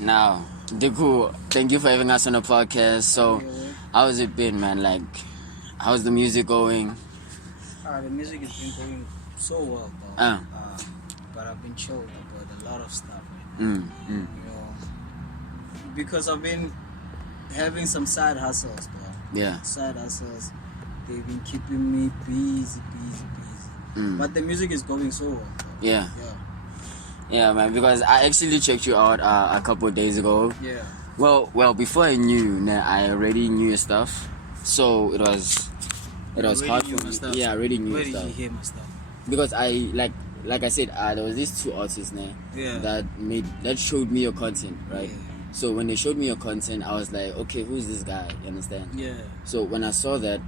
Now, Decool, thank you for having us on the podcast. So, how has it been, man? Like, how's the music going? The music has been going so well, though. But I've been chilled about a lot of stuff right now. You know, because I've been having some side hustles, though. Yeah. Side hustles. They've been keeping me busy. But the music is going so well, though. Yeah. Yeah, man, because I actually checked you out a couple of days ago. Yeah. Well, before I knew, I already knew your stuff. So it was hard for me. Yeah, I already knew Where your stuff. did you hear my stuff? Because I like I said, there was these two artists that showed me your content, right? Yeah. So when they showed me your content, I was like, okay, who's this guy? You understand? Yeah. So when I saw that,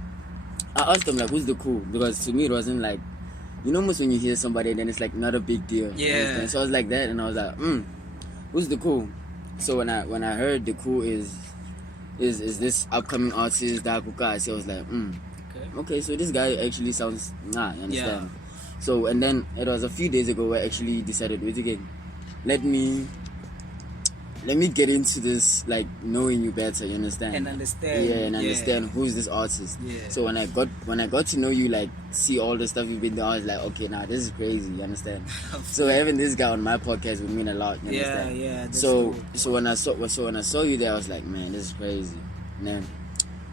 I asked them like, who's Decool? Because to me it wasn't like, you know, most when you hear somebody, then it's like not a big deal. Yeah. So I was like that, and I was like, who's Decool? So when I heard Decool is this upcoming artist Dakuka, so I was like, okay, so this guy actually sounds you understand? Yeah. So and then it was a few days ago where I actually decided, wait again, let me get into this, like knowing you better, you understand? And understand. Yeah, and understand who's this artist. Yeah. So when I got to know you, like see all the stuff you've been doing, I was like, okay, now this is crazy, you understand? So having this guy on my podcast would mean a lot, you understand? Yeah. So when I saw you there, I was like, man, this is crazy, man.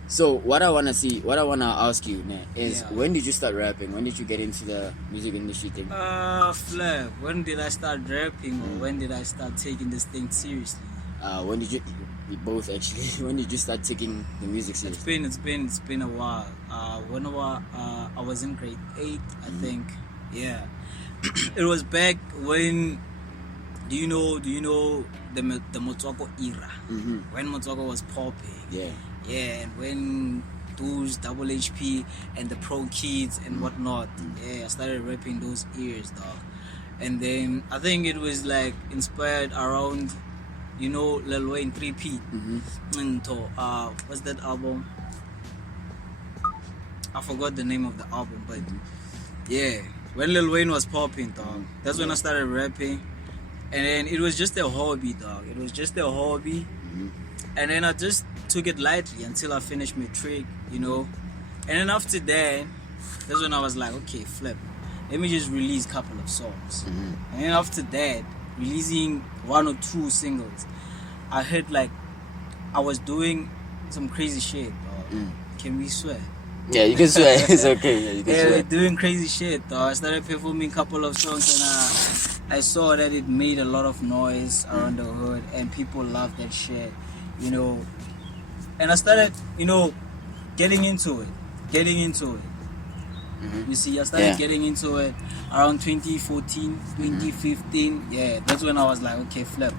So what I wanna ask you, man, is when did you start rapping? When did you get into the music industry thing? Flip. When did I start rapping, or when did I start taking this thing seriously? When did you? We both actually. When did you start taking the music seriously? It's been a while. When I was in grade 8, I think. Yeah. It was back when. Do you know the Motswako era? When Motswako was popping. Yeah. Yeah, and when those Double HP and the Pro Kids and whatnot, I started rapping those years, dog. And then I think it was like inspired around, Lil Wayne 3P. And what's that album? I forgot the name of the album, but yeah, when Lil Wayne was popping, dog, that's when I started rapping. And then it was just a hobby, dog. It was just a hobby. And then I just took it lightly until I finished my trick, And then after that, that's when I was like, okay, flip. Let me just release a couple of songs. And then after that, releasing 1 or 2 singles, I heard like I was doing some crazy shit, dog. Can we swear? Yeah, you can swear. It's okay. Yeah, you can swear. Doing crazy shit, dog. I started performing a couple of songs, and I saw that it made a lot of noise around the hood, and people loved that shit, And I started, getting into it. You see, I started getting into it around 2014, 2015. Yeah, that's when I was like, okay, flip.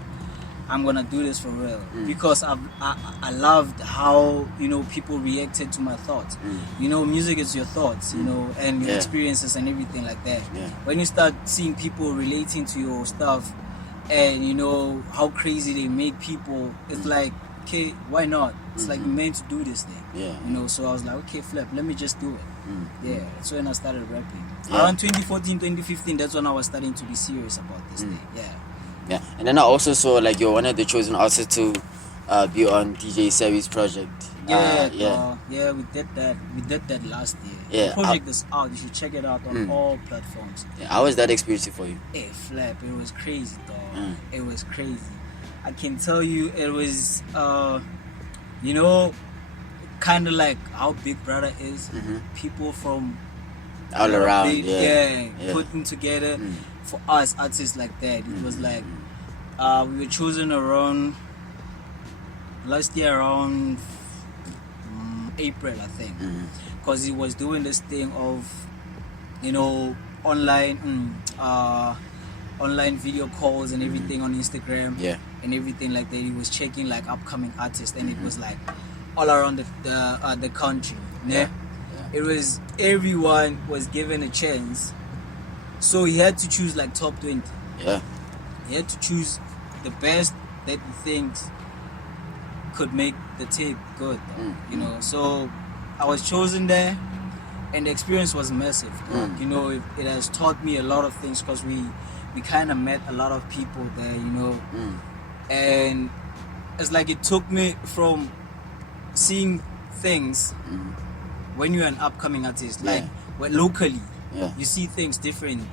I'm gonna do this for real because I loved how people reacted to my thoughts. Music is your thoughts, and your experiences and everything like that. When you start seeing people relating to your stuff, and how crazy they make people, it's like, okay, why not? It's like you're meant to do this thing. So I was like, okay, flip, let me just do it. Yeah, that's when I started rapping. Around 2014, 2015, that's when I was starting to be serious about this thing. Yeah, and then I also saw like you're one of the chosen artists to be on DJ Sabby's project. We did that. We did that last year. Yeah, the project is out. You should check it out on all platforms. Yeah, how was that experience for you? Hey, flip, it was crazy, dog. It was crazy. I can tell you, it was, kind of like how Big Brother is. People from all around, putting together. For us artists like that, it was like we were chosen around last year around April, I think, because he was doing this thing of online video calls and everything on Instagram, and everything like that. He was checking like upcoming artists, and it was like all around the country. It was, everyone was given a chance. So he had to choose like top 20. Yeah. He had to choose the best that he thinks could make the tape good. So I was chosen there, and the experience was massive. It has taught me a lot of things because we kind of met a lot of people there. and it's like it took me from seeing things when you're an upcoming artist, like when locally, you see things different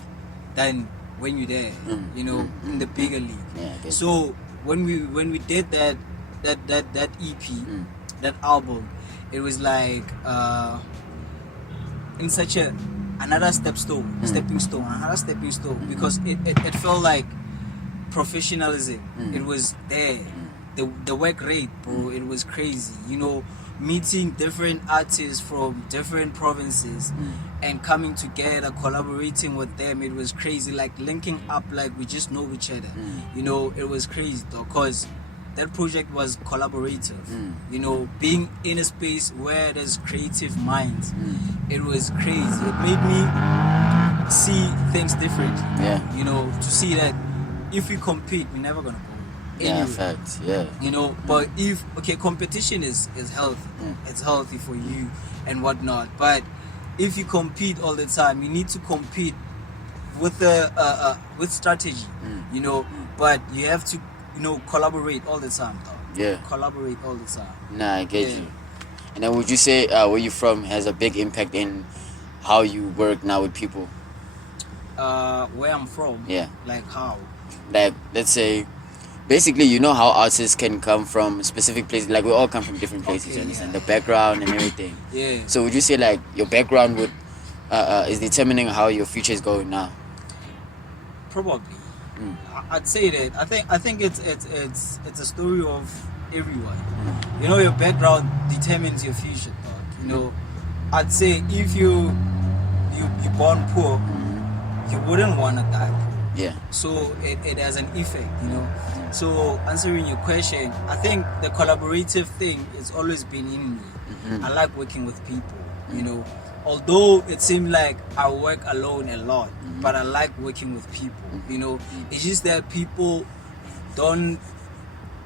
than when you're there, you know, in the bigger league. So when we did that EP, that album, it was like in such another stepping stone, because it felt like professionalism. It was there. The work rate, bro, it was crazy. You know, meeting different artists from different provinces and coming together, collaborating with them, it was crazy. Like linking up, like we just know each other. You know, it was crazy though, because that project was collaborative. You know, being in a space where there's creative minds, it was crazy. It made me see things differently. You know, to see that if we compete, we're never gonna go. Fact. You know, but if competition is healthy. It's healthy for you and whatnot. But if you compete all the time, you need to compete with with strategy. You know, but you have to, you know, collaborate all the time, though. Collaborate all the time. Nah, I get you. And then would you say where you from has a big impact in how you work now with people? Where I'm from? Like how? Like, let's say, basically, you know how artists can come from specific places. Like, we all come from different places, you understand? The background and everything. So would you say, like, your background would is determining how your future is going now? Probably. I'd say that. I think it's a story of everyone. You know, your background determines your future, dog. You know, I'd say if you born poor, you wouldn't want to die poor. So it has an effect, you know. So answering your question, I think the collaborative thing has always been in me. I like working with people, you know. Although it seems like I work alone a lot, but I like working with people, you know. It's just that people don't,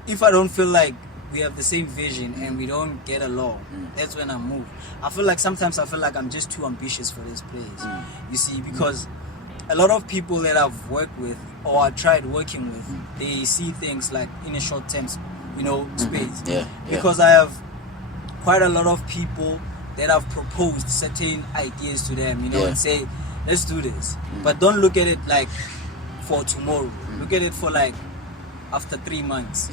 if I don't feel like we have the same vision and we don't get along, that's when I move. Sometimes I feel like I'm just too ambitious for this place, you see, because a lot of people that I've worked with or I tried working with, they see things like in a short term, you know, space. Because I have quite a lot of people that have proposed certain ideas to them, you know, and say, let's do this. But don't look at it like for tomorrow. Look at it for like after 3 months,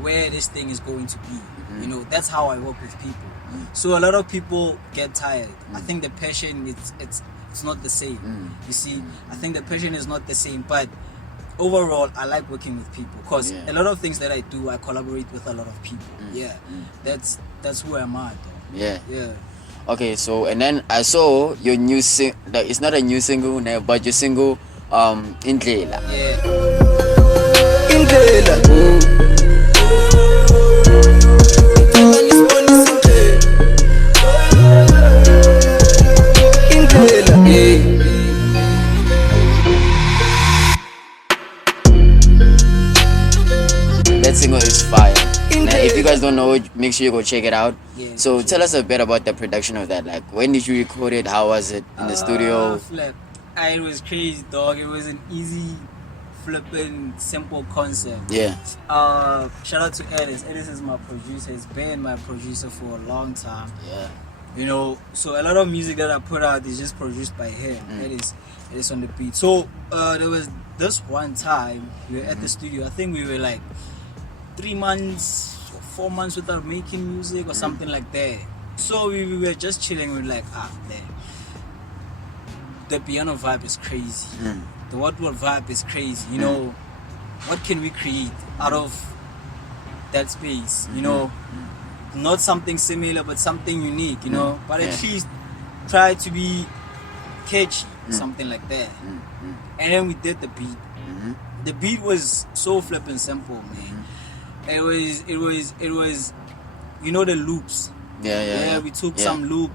where this thing is going to be. You know, that's how I work with people. So a lot of people get tired. I think the passion, it's not the same. You see, I think the passion is not the same, but overall I like working with people because a lot of things that I do, I collaborate with a lot of people. That's who I'm at though. Okay, so and then I saw your new it's not a new single but your single Indlela. That single is fire. Now, if you guys don't know it, make sure you go check it out. So tell us a bit about the production of that. Like, when did you record it? How was it in the studio? It was crazy, dog. It was an easy, flipping, simple concept. Shout out to Edis. Edis is my producer. He's been my producer for a long time. You know, so a lot of music that I put out is just produced by him. Edis on the beat. So there was this one time we were at the studio. I think we were like 3 months or 4 months without making music or something like that. So we were just chilling. We were like, man, the piano vibe is crazy. The what vibe is crazy. You know, what can we create out of that space? You know, not something similar, but something unique. You know, but at least try to be catchy, something like that. And then we did the beat. The beat was so flippin' simple, man. It was, you know, the loops. We took some loop,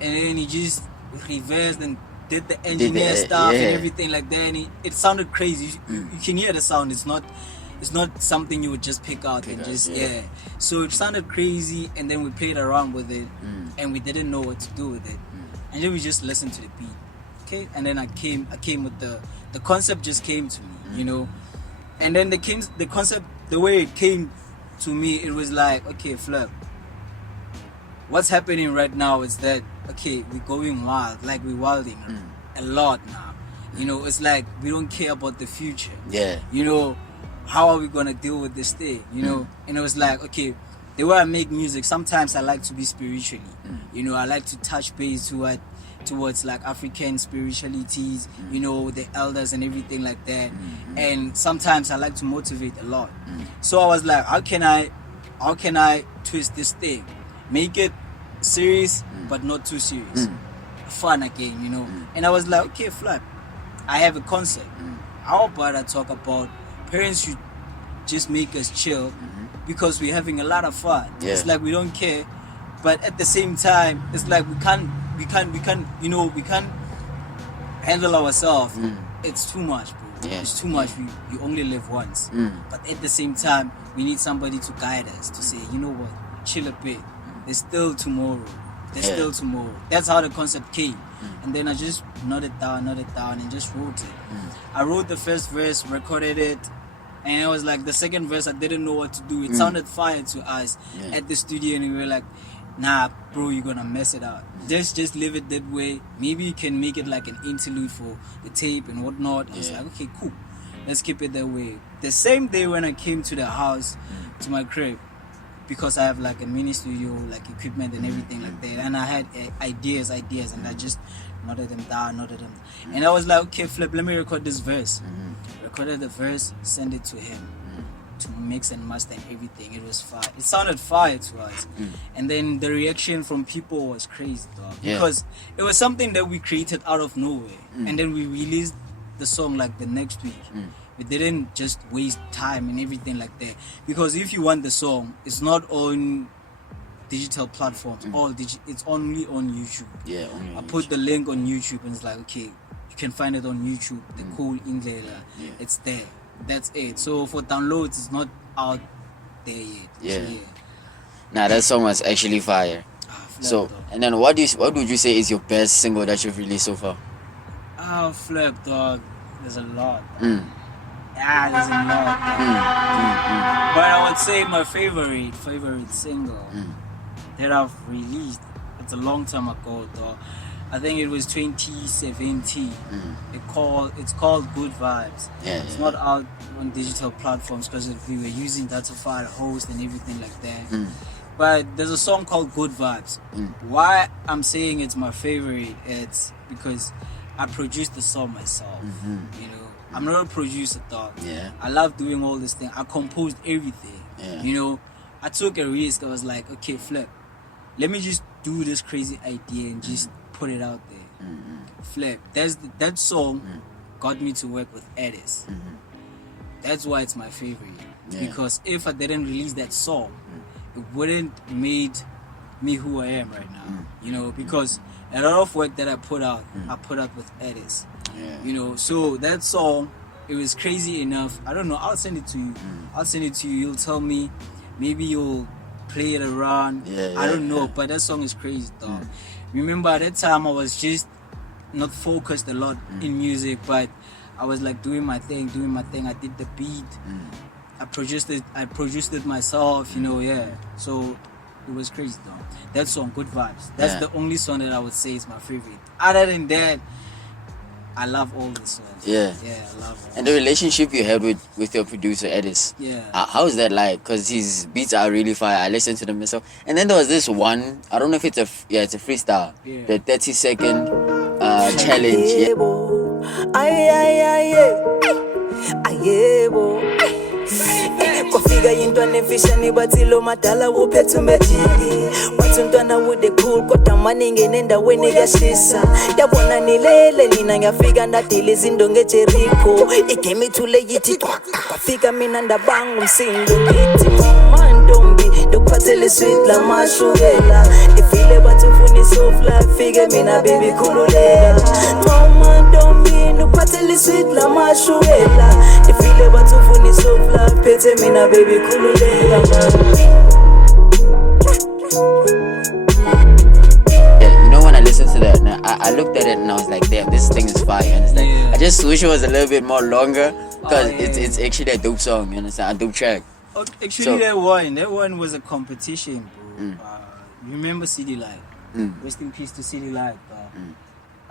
and then he just reversed and did the engineer stuff and everything like that. And it sounded crazy. You can hear the sound. It's not something you would just pick out and just So it sounded crazy, and then we played around with it, and we didn't know what to do with it, and then we just listened to the beat. Okay, and then I came with the concept just came to me, you know, and then the concept the way it came to me, it was like, okay, Flip, what's happening right now is that, okay, we're going wild, like we're wilding a lot now. You know, it's like we don't care about the future. Yeah. You know, how are we gonna deal with this thing? You know, and it was like, okay, the way I make music, sometimes I like to be spiritually. You know, I like to touch base towards like African spiritualities, you know, the elders and everything like that. And sometimes I like to motivate a lot. So I was like, how can I twist this thing? Make it serious, but not too serious. Fun again, you know. And I was like, okay, Flip, I have a concept. How about I talk about parents should just make us chill because we're having a lot of fun. Yeah. It's like we don't care, but at the same time, it's like we can't handle ourselves. It's too much, bro. Yeah. It's too much. We only live once. But at the same time, we need somebody to guide us, to say, you know what, chill a bit. There's still tomorrow. Still tomorrow. That's how the concept came. And then I just noted down, and just wrote it. I wrote the first verse, recorded it, and it was like the second verse, I didn't know what to do. It sounded fire to us at the studio, and we were like, nah, bro, you're gonna mess it up. Just leave it that way. Maybe you can make it like an interlude for the tape and whatnot. I was like, okay, cool. Let's keep it that way. The same day when I came to the house, to my crib, because I have like a mini studio, like equipment and everything like that, and I had ideas, and I just noted them down, and I was like, okay, Flip, let me record this verse. Recorded the verse, send it to him to mix and master and everything. It was fire. It sounded fire to us, and then the reaction from people was crazy, dog, because it was something that we created out of nowhere, and then we released the song like the next week. We didn't just waste time and everything like that, because if you want the song, it's not on digital platforms. It's only on YouTube. Yeah, only I on put YouTube. the link on YouTube, and it's like, okay, you can find it on YouTube. Decool English, it's there. That's it. So for downloads, it's not out there yet. Yeah. So, Nah, that song was actually fire. So, and then what would you say is your best single that you've released so far? Flip, dog. There's a lot. There's a lot. But I would say my favorite single that I've released, it's a long time ago, though. I think it was 2017. It's called Good Vibes. It's not out on digital platforms because we were using that to file host and everything like that. But there's a song called Good Vibes. Why I'm saying it's my favorite, it's because I produced the song myself. You know, I'm not a producer, dog. I love doing all this thing. I composed everything. You know, I took a risk. I was like, okay, Flip, let me just do this crazy idea and just put it out there. Flip, that song got me to work with Edis. That's why it's my favorite. Because if I didn't release that song, it wouldn't made me who I am right now. You know, because a lot of work that I put out with Edis. You know, so that song, it was crazy enough. I don't know, I'll send it to you. You'll tell me, maybe you'll play it around. I don't know, but that song is crazy, dog. Remember at that time I was just not focused a lot in music, but I was like doing my thing. I did the beat. I produced it myself, you know, So it was crazy, though. That song, Good Vibes. That's the only song that I would say is my favorite. Other than that, I love all the songs. I love all. And the relationship you had with your producer, Edis. How is that like? Because his beats are really fire. I listened to them myself. And then there was this one, I don't know if it's a freestyle. The 30-second challenge. Kofika yintwana emfishane bathilo madala uphethe umejili wathi umntwana wude cool kodwa maningi nendaweni kuyashisa yabona nilele nina ngiyafika ndadile izindo ngeJericho igame ithule yithi kwafika mina ndabanga umsindo ngithi mama ntombi ndokuphathele sweet la mashukela ifile bathi ufuna isoft life fike mina baby khululela mama ntombi ndokuphathele sweet la mashukela ifile bathi ufuna isoft life phethe mina baby khululela You know, when I listened to that, I looked at it and I was like, damn, this thing is fire. And it's like, I just wish it was a little bit more longer because it's actually a dope song, you understand, a dope track. Oh, actually, So- that one was a competition, bro. Mm. Remember City Light? Mm. Rest in peace to City Light, bro.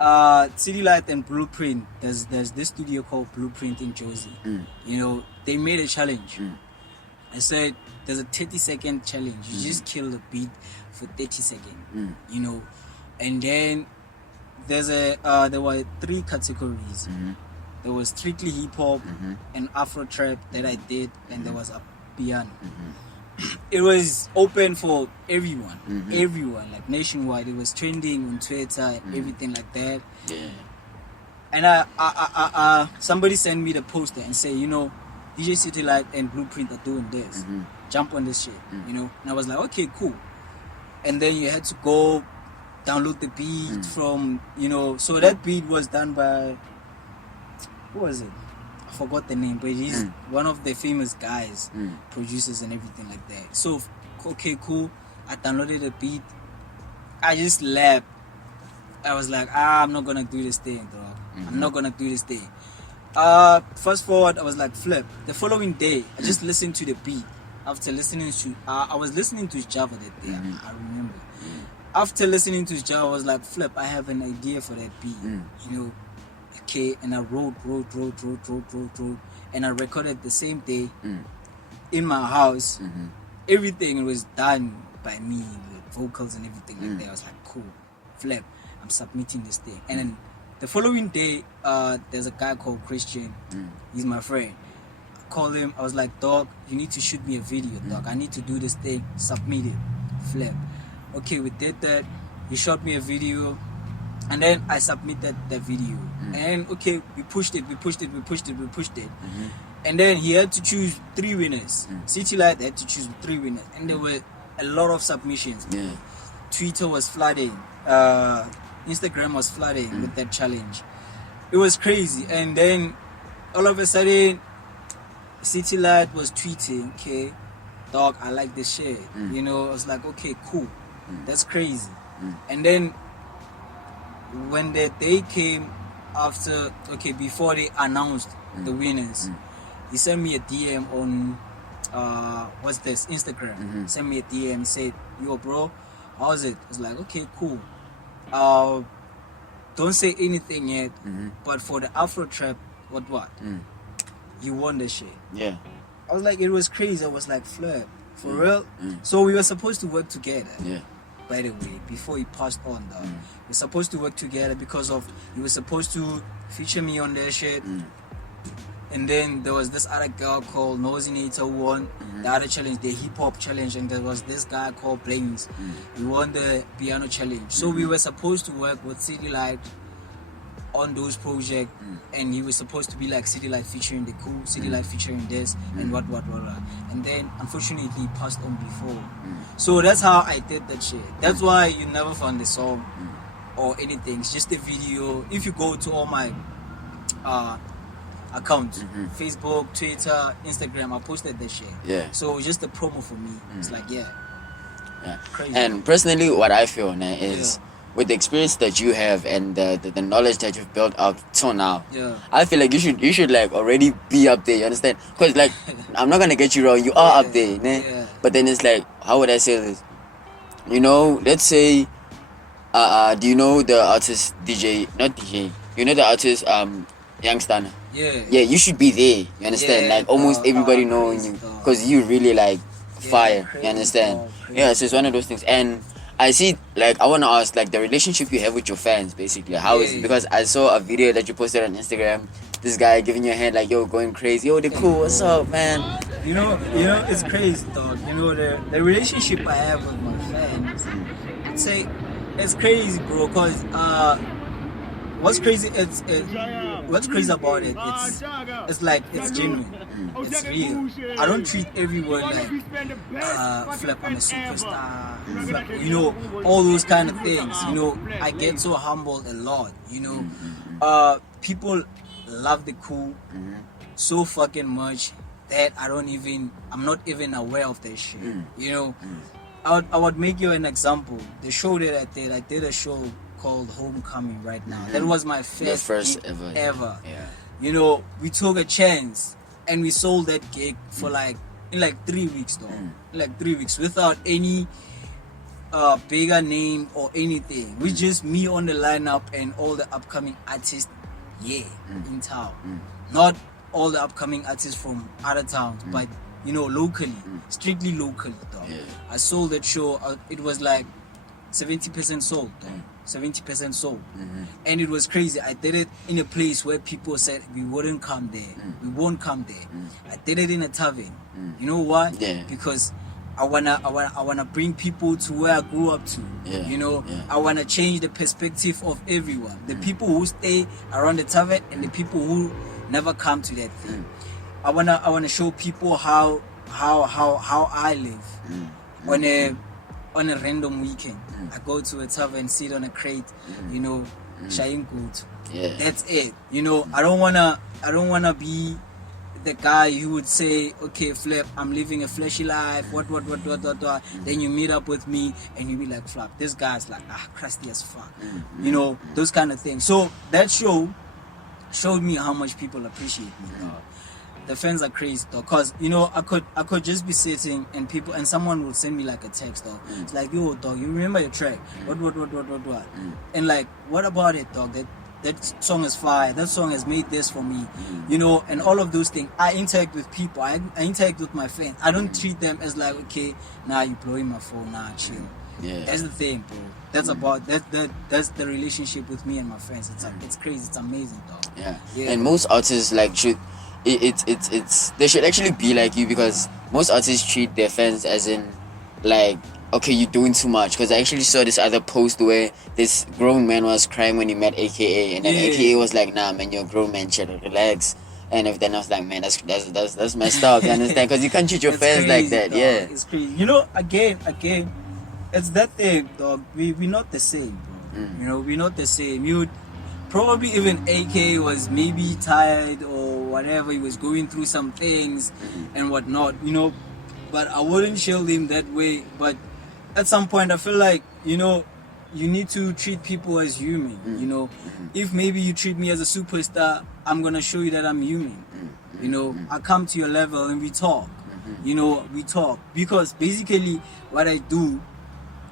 Mm. City Light and Blueprint. There's this studio called Blueprint in Jersey. Mm. You know, they made a challenge. Mm. I said there's a 30-second challenge. You just kill the beat for 30 seconds. Mm. You know, and then there were 3 categories. Mhm. There was strictly hip hop Mhm. and Afro trap that I did, and there was a piano. Mhm. It was open for everyone, Mhm. everyone, like nationwide. It was trending on Twitter and everything like that. Yeah. And somebody sent me the poster and say, DJ City Light and Blueprint are doing this. Mhm. Jump on this shit, And I was like, okay, cool. And then you had to go download the beat from, so that beat was done by, who was it? I forgot the name, but he's one of the famous guys, producers and everything like that. So, okay, cool. I downloaded the beat. I just laughed. I was like, I'm not gonna do this thing, dog. I'm not gonna do this thing. Fast forward, I was like, flip. The following day, I just listened to the beat. After listening to, I was listening to Java that day. I remember. After listening to Java, I was like, flip. I have an idea for that beat. Okay, and I wrote, and I recorded the same day in my house. Everything was done by me, with vocals and everything like that. I was like, cool, flip. I'm submitting this thing, and then the following day, there's a guy called Christian. He's my friend. I called him. I was like, dog, you need to shoot me a video, dog. I need to do this thing. Submit it. Flip. Okay, we did that. He shot me a video, and then I submitted the video. And okay, we pushed it. And then he had to choose 3 winners. City Light had to choose 3 winners, and there were a lot of submissions. Yeah. Twitter was flooding. Instagram was flooding with that challenge. It was crazy. And then all of a sudden, City Light was tweeting, okay, dog, I like this shit. I was like, okay, cool. That's crazy. And then when the day came after, before they announced the winners, he sent me a DM on, Instagram. Sent me a DM, said, yo, bro, how's it? I was like, okay, cool. Don't say anything yet, but for the Afro trap, what? You won the shit. Yeah. I was like, it was crazy. I was like, flirt, for real? So we were supposed to work together. Yeah. By the way, before he passed on, though. We're supposed to work together because of, he was supposed to feature me on their shit. And then there was this other girl called Nosinator who won the other challenge, the hip hop challenge, and there was this guy called Blaines who won the piano challenge. So we were supposed to work with City Light on those projects, and he was supposed to be like City Light featuring Decool, City Light featuring this, and what. And then unfortunately he passed on before. So that's how I did that shit. That's why you never found the song or anything. It's just a video. If you go to all my accounts, Facebook, Twitter, Instagram, I posted that shit. Yeah. So just a promo for me. It's like, yeah. Crazy. And personally, what I feel now is, with the experience that you have and the knowledge that you've built up till now, I feel like you should like already be up there. You understand? Because like, I'm not gonna get you wrong. You are up there, né? But then it's like, how would I say this? Let's say, do you know the artist DJ? Not DJ. You know the artist Youngster? Yeah, you should be there. You understand? Like almost everybody knowing you, because you really like fire. You understand? Yeah, so it's one of those things. And I see, like, I want to ask, like, the relationship you have with your fans, basically. How is it? Because I saw a video that you posted on Instagram. This guy giving you a hand, like, yo, going crazy. Yo, Decool, what's up, man? You know, it's crazy, dog. The relationship I have with my fans, I'd say it's crazy, bro. Cause what's crazy about it? It's like it's genuine. It's real. I don't treat everyone like flip, I'm a superstar. Flip, all those kind of things. I get so humbled a lot. People love Decool so fucking much that I'm not even aware of that shit. I would make you an example. The show that I did a show called Homecoming right now. That was my first gig ever. Yeah. We took a chance and we sold that gig for like in like 3 weeks, though. In like 3 weeks, without any bigger name or anything. We just me on the lineup and all the upcoming artists, in town. Not all the upcoming artists from other towns, but locally, strictly locally, though. I sold that show. It was like 70% sold. 70% sold. And it was crazy. I did it in a place where people said we wouldn't come there. We won't come there. I did it in a tavern. You know why? Because I wanna bring people to where I grew up to. I wanna change the perspective of everyone. The people who stay around the tavern and the people who never come to that thing. I wanna show people how I live. On a random weekend, I go to a tavern, sit on a crate, shying good. That's it. I don't wanna be the guy who would say, okay, Flip, I'm living a flashy life, what. Then you meet up with me and you be like, Flip, this guy's like, crusty as fuck. Those kind of things. So that show showed me how much people appreciate me. The fans are crazy though, cause I could just be sitting and someone would send me like a text though. It's like, yo dog, you remember your track? What? And like, what about it, dog? That song is fire. That song has made this for me, and all of those things. I interact with people. I interact with my fans. I don't treat them as like, okay, nah, you blowing my phone, nah, chill. That's the thing, bro. That's about that's the relationship with me and my friends. It's crazy. It's amazing, dog. And most artists like should. It's they should actually be like you, because most artists treat their fans as in like, okay, you're doing too much. Because I actually saw this other post where this grown man was crying when he met AKA, and then AKA was like, nah man, you're a grown man, chill, relax. And if then I was like, man, that's messed up, you understand? Because you can't treat your fans crazy, like that. Dog. It's crazy. Again, it's that thing, dog. We're not the same, bro. We're not the same. You'd probably even AK was maybe tired or whatever, he was going through some things and whatnot, but I wouldn't shield him that way. But at some point I feel like, you need to treat people as human. If maybe you treat me as a superstar, I'm gonna show you that I'm human. I come to your level and we talk. We talk, because basically what I do,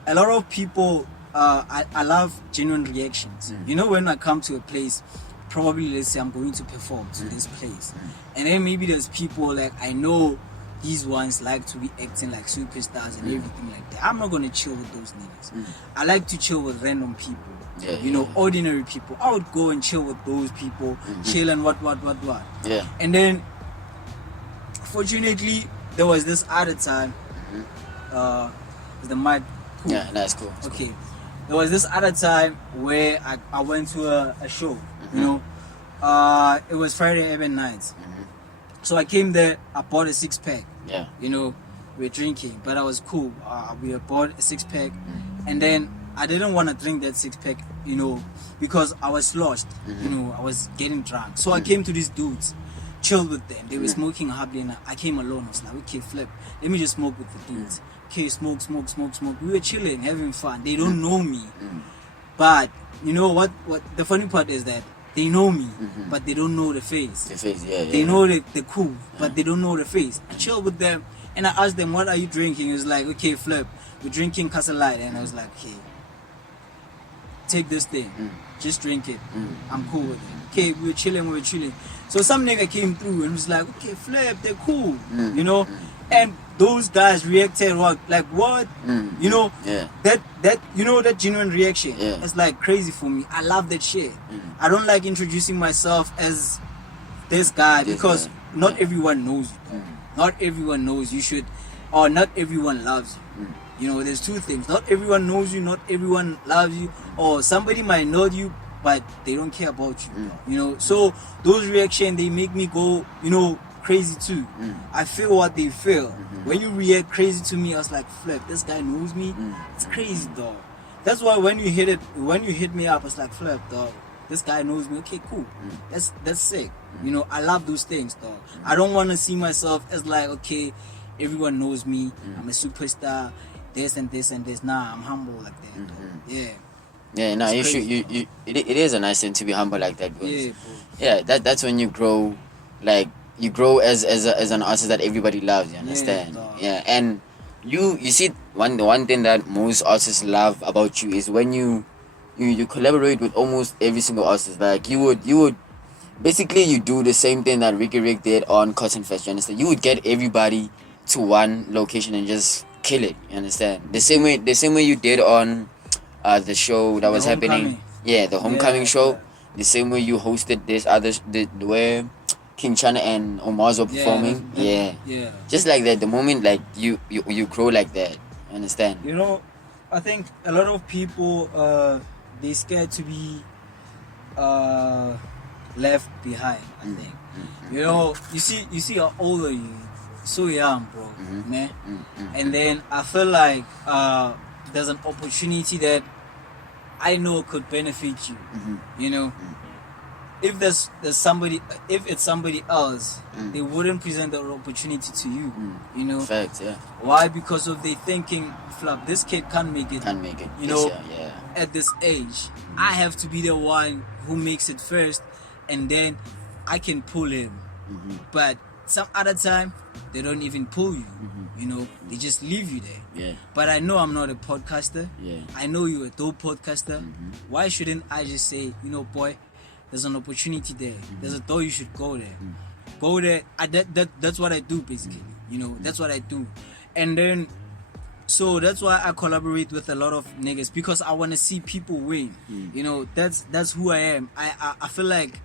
a lot of people, I love genuine reactions. When I come to a place, probably let's say I'm going to perform to this place, and then maybe there's people like I know these ones like to be acting like superstars and everything like that. I'm not gonna chill with those niggas. I like to chill with random people, ordinary people. I would go and chill with those people, chill and what. And then, fortunately, there was this other time. The mic. Cool. Yeah, that's cool. Okay. There was this other time where I went to a show, it was Friday Urban Nights. So I came there, I bought a 6-pack. We're drinking, but I was cool. We bought a 6-pack, and then I didn't want to drink that 6-pack, because I was sloshed, I was getting drunk. So I came to these dudes, chilled with them. They were smoking happily, and I came alone. I was like, okay, Flip, let me just smoke with the dudes. Okay, smoke. We were chilling, having fun. They don't know me. But you know what the funny part is that they know me, but they don't know the face. They know the cool, but they don't know the face. I chill with them and I asked them, what are you drinking? It was like, okay, Flip, we're drinking Castle Light. And I was like, okay, take this thing, just drink it. I'm cool with it. Okay, we were chilling. So some nigga came through and was like, okay, Flip, they're cool, and those guys reacted what? That genuine reaction. It's like crazy for me. I love that shit. I don't like introducing myself as this guy because not everyone knows you. Not everyone knows you should, or not everyone loves you. There's two things. Not everyone knows you, not everyone loves you, or somebody might know you but they don't care about you. So those reactions, they make me go, crazy too. I feel what they feel. When you react crazy to me, I was like, Flip, this guy knows me. It's crazy, dog. That's why when you hit me up, I was like, Flip, dog, this guy knows me. Okay, cool. That's sick. I love those things, dog. I don't want to see myself as like, okay, everyone knows me. I'm a superstar. This and this and this. Nah, I'm humble like that, dog. Yeah. Yeah, no, you should. It is a nice thing to be humble like that. Because, that's when you grow, like you grow as an artist that everybody loves. You understand? dog. Yeah, and you see the one thing that most artists love about you is when you collaborate with almost every single artist. Like you would basically you do the same thing that Ricky Rick did on Cotton Fest. You understand? You would get everybody to one location and just kill it. You understand? The same way you did on the show that was happening. Yeah, the homecoming show. Yeah. The same way you hosted this where King Chana and Omaz were performing. Yeah. Just like that. The moment like you grow like that. You understand? You know, I think a lot of people they scared to be left behind. I think. You know, you see how old are you? So young, bro, man. And then I feel like there's an opportunity that I know could benefit you. You know, if there's somebody, if it's somebody else, they wouldn't present the opportunity to you. You know, Facts, yeah. why? Because of they thinking, flap, this kid can't make it. You know, at this age, I have to be the one who makes it first, and then I can pull him. But some other time, they don't even pull you. You know, they just leave you there. Yeah. But I know I'm not a podcaster. Yeah. I know you're a dope podcaster. Why shouldn't I just say, you know, boy, there's an opportunity there. There's a door, you should go there. Go there. That's what I do basically. You know, that's what I do. And then, so that's why I collaborate with a lot of niggas, because I want to see people win. You know, that's who I am. I feel like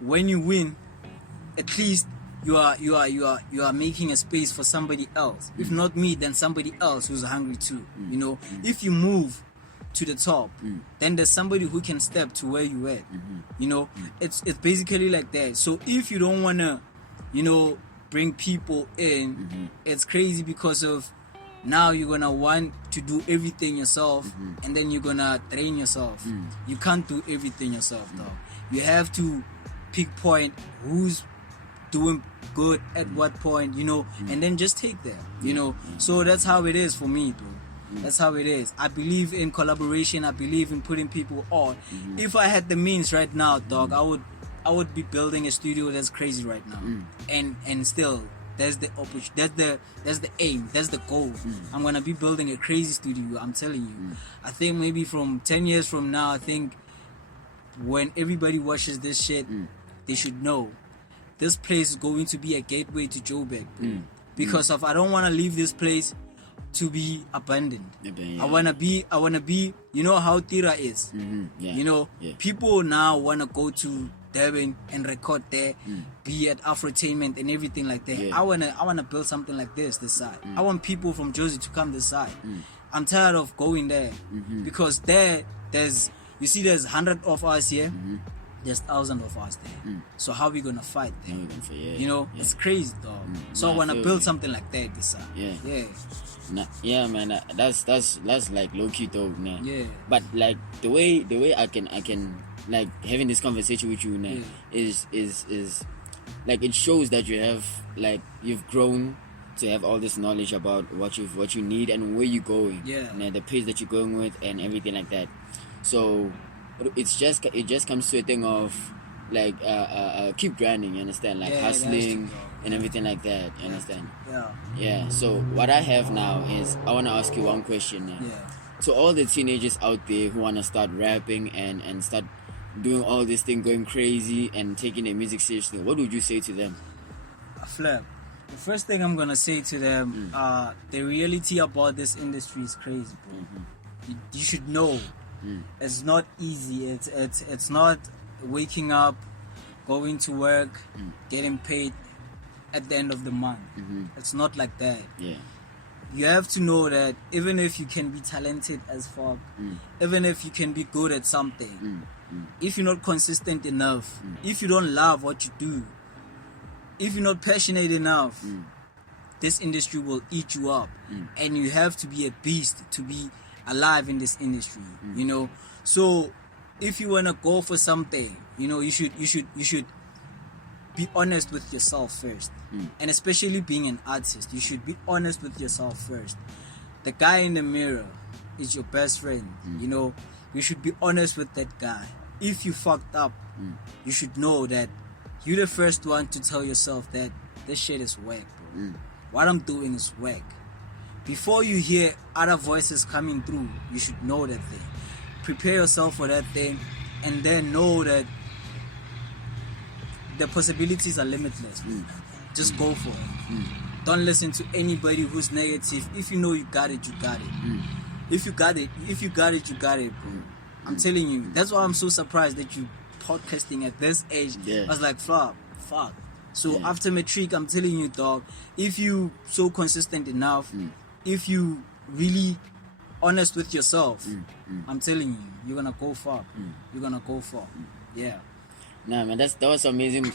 when you win, at least you are making a space for somebody else. If not me, then somebody else who's hungry too. You know, if you move to the top, then there's somebody who can step to where you at. You know, it's basically like that. So if you don't wanna, you know, bring people in, it's crazy because of now you're gonna want to do everything yourself, and then you're gonna train yourself. You can't do everything yourself, though. You have to pinpoint who's doing good at what point, you know, and then just take them, you know. So that's how it is for me, bro. That's how it is. I believe in collaboration. I believe in putting people on. If I had the means right now, dog, I would be building a studio that's crazy right now. And still, that's the opportunity. That's the aim. That's the goal. I'm gonna be building a crazy studio. I'm telling you. I think maybe from 10 years from now, I think when everybody watches this shit, they should know this place is going to be a gateway to Joburg, because of I don't want to leave this place to be abandoned. I wanna be. You know how Tira is. You know, people now wanna go to Durban and record there, be at Afrotainment and everything like that. I wanna build something like this side. I want people from Jersey to come this side. I'm tired of going there, because there's 100 of us here. There's thousands of us there. So how we gonna fight there? You know, it's crazy, dog. So I wanna build something like that this side. Yeah, man. That's like low key though, man. Yeah. But like the way I can like having this conversation with you now is like it shows that you've grown to have all this knowledge about what you need and where you're going. And the pace that you're going with and everything like that. So it just comes to a thing of like keep grinding, you understand, like hustling and everything like that, you understand. So what I have now is I want to ask you one question now. To all the teenagers out there who want to start rapping and start doing all this thing, going crazy and taking their music seriously, what would you say to them? Flip, the first thing I'm gonna say to them, the reality about this industry is crazy, bro. You should know. It's not easy. It's not waking up, going to work, getting paid at the end of the month. It's not like that. You have to know that even if you can be talented as fuck, even if you can be good at something, if you're not consistent enough, if you don't love what you do, if you're not passionate enough, this industry will eat you up. And you have to be a beast to be alive in this industry, you know. So if you wanna go for something, you know, you should be honest with yourself first. And especially being an artist, you should be honest with yourself first. The guy in the mirror is your best friend, you know. You should be honest with that guy. If you fucked up, you should know that you're the first one to tell yourself that this shit is whack, bro. What I'm doing is whack. Before you hear other voices coming through, you should know that thing. Prepare yourself for that thing, and then know that the possibilities are limitless. Just go for it. Don't listen to anybody who's negative. If you know you got it, you got it. If you got it, you got it, bro. I'm telling you. That's why I'm so surprised that you podcasting at this age. I was like, fuck. So after matric, I'm telling you, dog, if you so consistent enough, if you really honest with yourself, I'm telling you, you're gonna go far. You're gonna go far. Yeah. Nah, man, that was amazing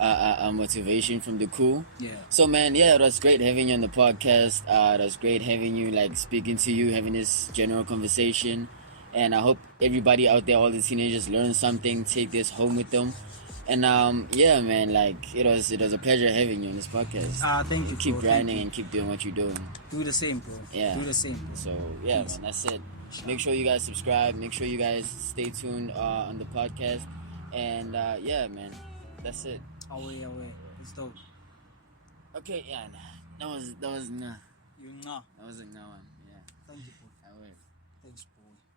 motivation from Decool. Yeah. So, man, it was great having you on the podcast. It was great having you, like, speaking to you, having this general conversation. And I hope everybody out there, all the teenagers, learn something, take this home with them. And man, like, it was a pleasure having you on this podcast. Thank you. Keep bro. grinding and keep doing what you're doing. Do the same, bro. Yeah. Do the same, bro. So man, that's it. Make sure you guys subscribe. Make sure you guys stay tuned on the podcast. And man, that's it. Away. It's dope. Okay, that was nah. You know. That was a no one. Yeah. Thank you, bro. I will. Thanks, bro.